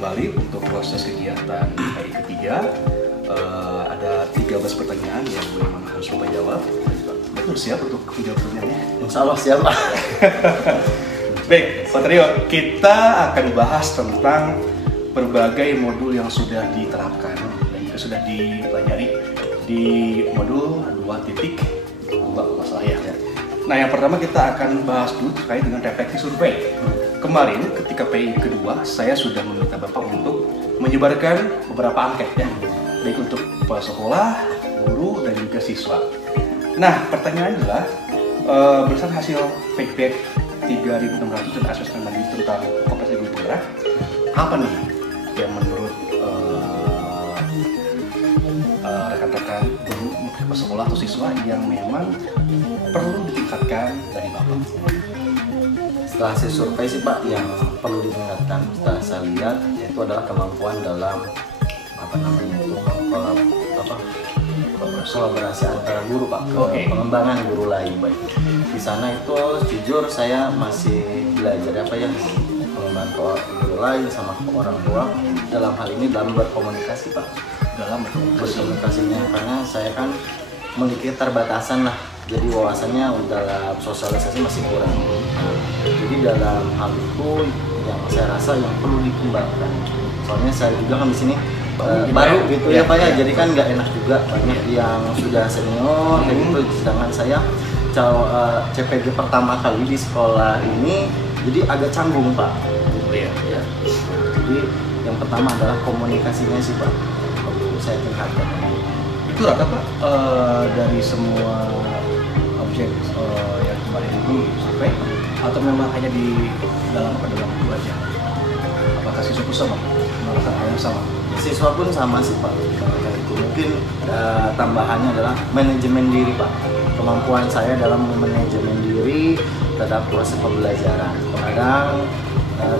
kembali untuk proses kegiatan hari ketiga. Ada 13 pertanyaan yang memang harus Bapak jawab. Betul siap untuk menjawab pertanyaannya? Insya Allah siap Pak. Baik, Pak Trio, kita akan bahas tentang berbagai modul yang sudah diterapkan dan juga sudah dipelajari di modul 2.2 masalah ya. Nah, yang pertama kita akan bahas dulu terkait dengan refleksi survei. Kemarin ketika PI kedua, saya sudah meminta Bapak untuk menyebarkan beberapa angket ya, baik untuk kepala sekolah, guru, dan juga siswa. Nah, pertanyaannya adalah berdasarkan hasil feedback 3.600 dan asesmen mandiri tentang kompetensi guru penggerak, apa nih yang menurut rekan-rekan guru, kepala sekolah atau siswa yang memang perlu ditingkatkan dari Bapak? Setelah hasil survei sih Pak, yang perlu ditingkatkan setelah saya lihat yaitu adalah kemampuan dalam kolaborasi antara guru Pak, pengembangan guru lain. Di sana itu jujur saya masih belajar pengembangan guru lain sama orang tua dalam hal ini dalam berkomunikasi Pak, dalam berkomunikasinya, karena saya kan memiliki keterbatasan lah, jadi wawasannya dalam sosialisasi masih kurang. Jadi dalam hal itu yang saya rasa yang perlu dikembangkan, soalnya saya juga kan di sini baru gitu ya Pak ya, jadi kan nggak enak juga, banyak yang sudah senior kayak gitu, sedangkan saya CPG pertama kali di sekolah ini, jadi agak canggung Pak. Ya. Jadi yang pertama adalah komunikasinya sih Pak, saya tingkatkan. Itu rata Pak dari semua objek yang kemarin itu survei, atau memang hanya di dalam itu aja? Apakah siswa pun sama melakukan hal yang sama? Siswa pun sama sih Pak. Itu mungkin tambahannya adalah manajemen diri Pak. Kemampuan saya dalam manajemen diri terhadap proses pembelajaran. Kadang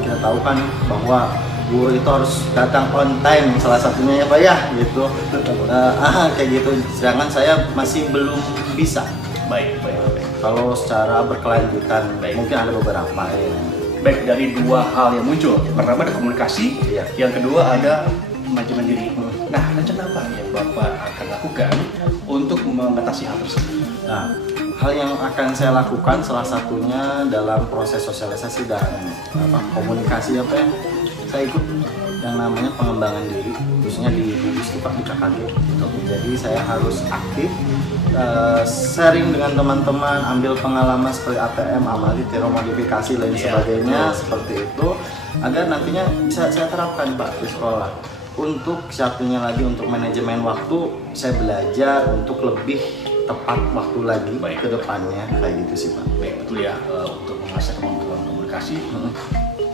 kita tahu kan bahwa guru itu harus datang on time, salah satunya ya Pak ya, gitu. Kayak gitu. Sedangkan saya masih belum bisa. Baik. Kalau secara berkelanjutan, mungkin ada beberapa ya. Baik, dari dua hal yang muncul. Pertama ada komunikasi, yang kedua ada manajemen diri. Nah, rencana apa yang Bapak akan lakukan untuk mengatasi hal tersebut? Nah, hal yang akan saya lakukan salah satunya dalam proses sosialisasi dan komunikasi saya ikut yang namanya pengembangan diri, khususnya di gugus Pak, di KKG. Jadi saya harus aktif, sharing dengan teman-teman, ambil pengalaman seperti ATM, amati, termodifikasi lain sebagainya seperti itu, agar nantinya bisa saya terapkan Pak di sekolah. Untuk satunya lagi, untuk manajemen waktu, saya belajar untuk lebih tepat waktu lagi ke depannya, kayak gitu sih Pak. Baik, betul ya, untuk mengasah kemampuan komunikasi.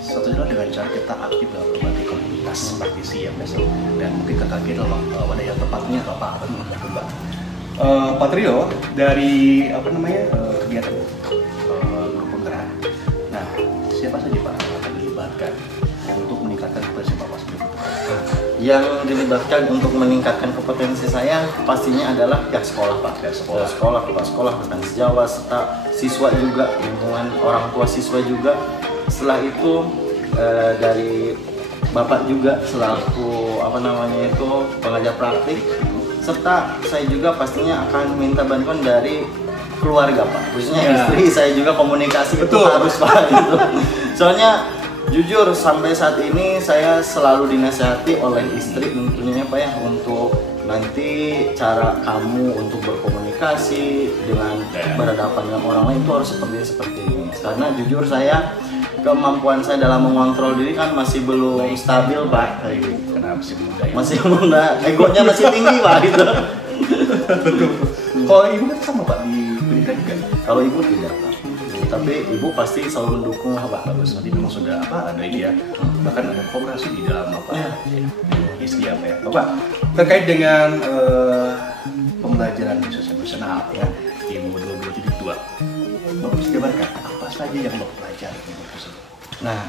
Satunya adalah dengan cara kita aktif dalam berbagai komunitas praktisi yang biasa, dan mungkin KKG dalam wadah yang tepatnya Bapak akan berkembang. Pak Trio, dari kegiatan guru penggerak, nah siapa saja Pak yang akan dilibatkan untuk meningkatkan kompetensi Bapak sebagai guru? Yang dilibatkan untuk meningkatkan kompetensi saya pastinya adalah pihak sekolah Pak, kepala sekolah, rekan sejawat, serta siswa juga, lingkungan orang tua siswa juga. Setelah itu dari Bapak juga selaku pengajar praktik, serta saya juga pastinya akan minta bantuan dari keluarga Pak, khususnya istri saya juga, komunikasi itu harus Pak gitu. Soalnya jujur sampai saat ini saya selalu dinasihati oleh istri tentunya Pak ya, untuk nanti cara kamu untuk berkomunikasi dengan berhadapan dengan orang lain itu harus seperti ini. Karena jujur saya, kemampuan saya dalam mengontrol diri kan masih belum stabil Pak. Karena masih muda ya? Masih muda, egonya masih tinggi Pak gitu. Betul. Kalau ibu kan sama Pak di pendidikan juga? Kalau ibu tidak Pak, tapi ibu pasti selalu mendukung Pak. Bagus, nanti memang sudah ada ini ya, bahkan ada kolaborasi di dalam istri ya Bapak. Terkait dengan pembelajaran sosial emosional ya di modul 2.2, Bapak bisa jabarkan apa saja yang Bapak pelajari di modul tersebut? Nah,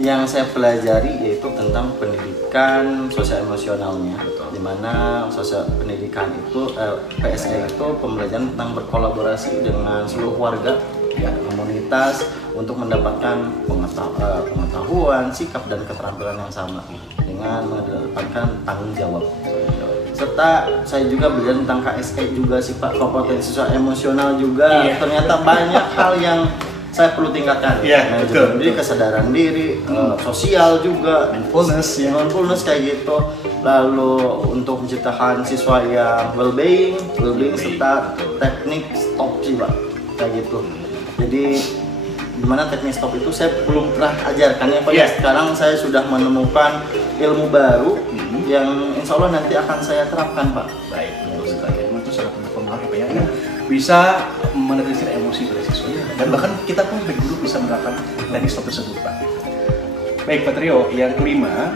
yang saya pelajari yaitu tentang pendidikan sosial emosionalnya, di mana sosial pendidikan itu PSE itu pembelajaran tentang berkolaborasi dengan seluruh warga, ya, komunitas untuk mendapatkan pengetahuan, sikap dan keterampilan yang sama dengan mengedepankan tanggung jawab. Serta saya juga belajar tentang KSE juga sih Pak, kompetensi siswa emosional juga. Ternyata banyak hal yang saya perlu tingkatkan. Betul. Jadi kesadaran diri, sosial juga, mindfulness kayak gitu. Lalu untuk menciptakan siswa yang well-being serta teknik stop sih Pak, kayak gitu. Jadi gimana teknik stop itu saya belum pernah ajarkan ya Pak. Sekarang saya sudah menemukan ilmu baru yang insya Allah nanti akan saya terapkan Pak. Baik, betul sekali. Itu sangat berpengaruh Pak ya. Bisa menetralisir emosi pada siswa dan bahkan kita pun sebagai guru bisa menerapkan teknik stop tersebut Pak. Baik Pak Trio, yang kelima,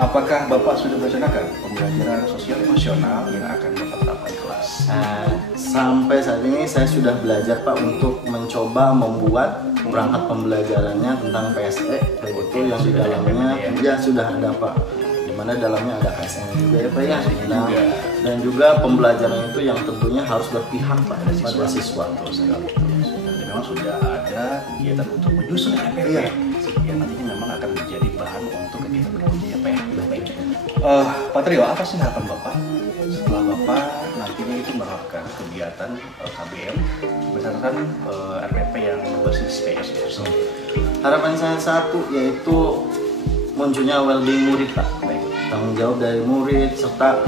apakah Bapak sudah melaksanakan pembelajaran sosial emosional yang akan Bapak terapkan di kelas? Sampai saat ini saya sudah belajar Pak untuk mencoba membuat perangkat pembelajarannya tentang PSE kayak gitu yang di dalamnya ya sudah ada Pak, dimana dalamnya ada KSN juga ya Pak ya. Dan juga pembelajaran itu yang tentunya harus berpihak Pak pada siswa. Jadi memang sudah ada kegiatan untuk menyusun RPP yang nantinya memang akan menjadi bahan untuk kegiatan berikutnya Pak. Baik. Pak Trio, apa sih harapan Bapak setelah Bapak nantinya itu menerapkan kegiatan KBM berdasarkan RPP yang berbasis PS itu? Harapan saya satu yaitu munculnya well-being murid Pak. Baik. Tanggung jawab dari murid serta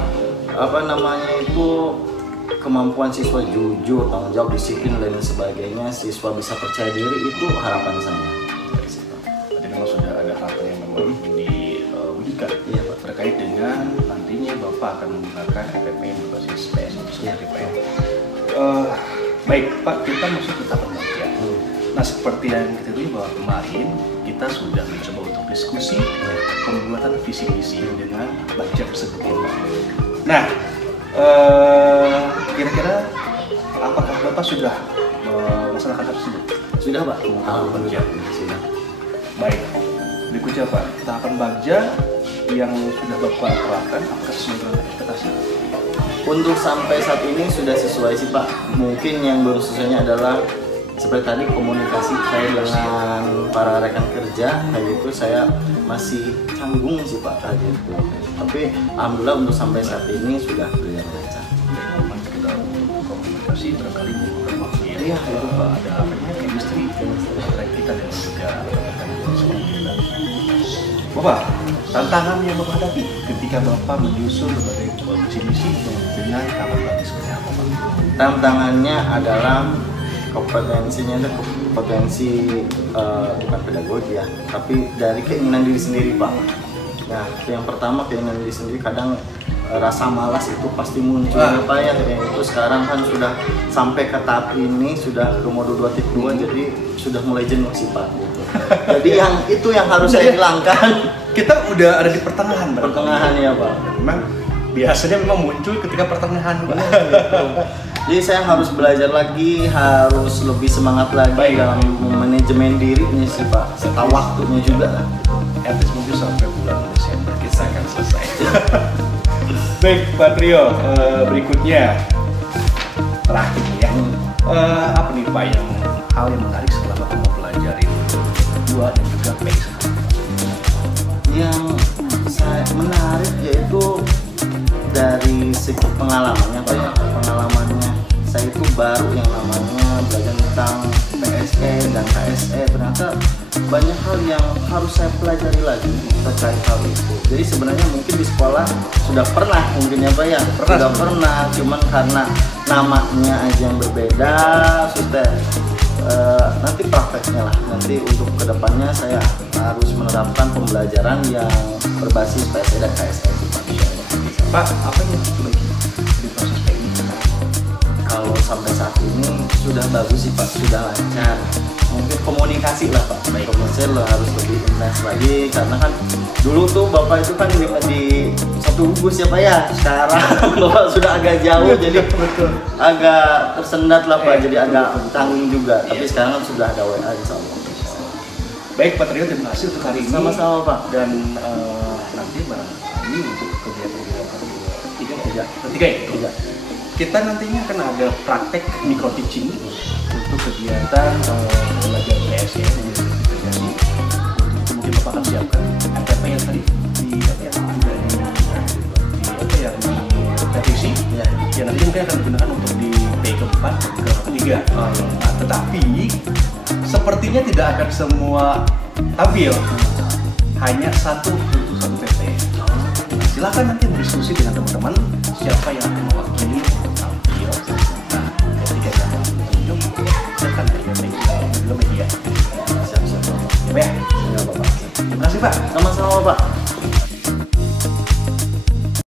kemampuan siswa jujur, tanggung jawab, disiplin dan sebagainya, siswa bisa percaya diri, itu harapan saya. Jadi memang sudah ada harapan yang memang diwujudkan terkait dengan nantinya Bapak akan menggunakan RPP yang berbasis PS itu sendiri Pak. Baik Pak, kita masuk ke tahap bagja. Nah seperti yang kita tahu bahwa kemarin kita sudah mencoba untuk diskusi pembuatan visi misi dengan bagja tersebut ya Pak. Nah kira-kira apakah Bapak sudah melaksanakan hal tersebut? Sudah Pak. Alhamdulillah. Sudah. Baik. Berikutnya Pak, tahapan bagja yang sudah Bapak terapkan apakah sesuai dengan ekspektasi? Untuk sampai saat ini sudah sesuai sih Pak. Mungkin yang belum sesuainya adalah seperti tadi komunikasi saya dengan para rekan kerja kayak gitu, saya masih canggung sih Pak kayak gitu. Tapi alhamdulillah untuk sampai saat ini sudah berjalan lancar. Memang kita untuk komunikasi barangkali membutuhkan waktu ya. Iya itu Pak. Ada apa namanya chemistry antara kita dan juga rekan semua kita. Bapak, tantangan yang Bapak hadapi ketika Bapak menyusun berbagai visi misi dengan tahapan bagja seperti apa Pak? Tantangannya adalah kompetensinya itu kompetensi bukan pedagogi ya, tapi dari keinginan diri sendiri Pak. Nah, yang pertama keinginan diri sendiri, kadang rasa malas itu pasti muncul Pak ya. Itu sekarang kan sudah sampai ke tahap ini, sudah ke modul 2.2 jadi sudah mulai jenuh sih Pak gitu. Jadi yang itu yang harus saya hilangkan. Kita udah ada di pertengahan Pak. Pertengahan ya Pak. Memang biasanya memang muncul ketika pertengahan Pak. Jadi saya harus belajar lagi, harus lebih semangat lagi dalam manajemen dirinya sih Pak, serta waktunya juga lah. Mungkin sampai bulan Desember kita akan selesai. Baik Pak Trio, berikutnya terakhir ya. Apa nih Pak yang hal yang menarik setelah Bapak mempelajari 2 dan juga PX? Yang saya menarik yaitu dari segi pengalamannya Pak ya, pengalamannya saya itu baru yang namanya belajar tentang PSE dan KSE, ternyata banyak hal yang harus saya pelajari lagi terkait hal itu. Jadi sebenarnya mungkin di sekolah sudah pernah mungkin ya Pak ya, sudah pernah, cuman karena namanya aja yang berbeda, sudah nanti prakteknya lah, nanti untuk kedepannya saya harus menerapkan pembelajaran yang berbasis PSE dan KSE itu Pak. Apa yang terbaik di proses PI? Kalau sampai saat ini sudah bagus sih Pak, sudah lancar. Mungkin komunikasi lah Pak, komunikasi harus lebih intens lagi karena kan dulu tuh Bapak itu kan di satu gugus ya Pak ya. Sekarang Bapak sudah agak jauh jadi agak tersendat lah Pak, jadi agak tanggung juga. Tapi sekarang kan sudah ada WA insya Allah. Baik Pak Trio, terima kasih untuk hari ini. Sama-sama Pak. Dan nanti barangkali untuk ketiga ya. Kita nantinya akan ada praktek micro teaching untuk kegiatan juga. Nah, tetapi sepertinya tidak akan semua tampil, hanya satu TP. Silakan nanti berdiskusi dengan teman-teman siapa yang akan mewakili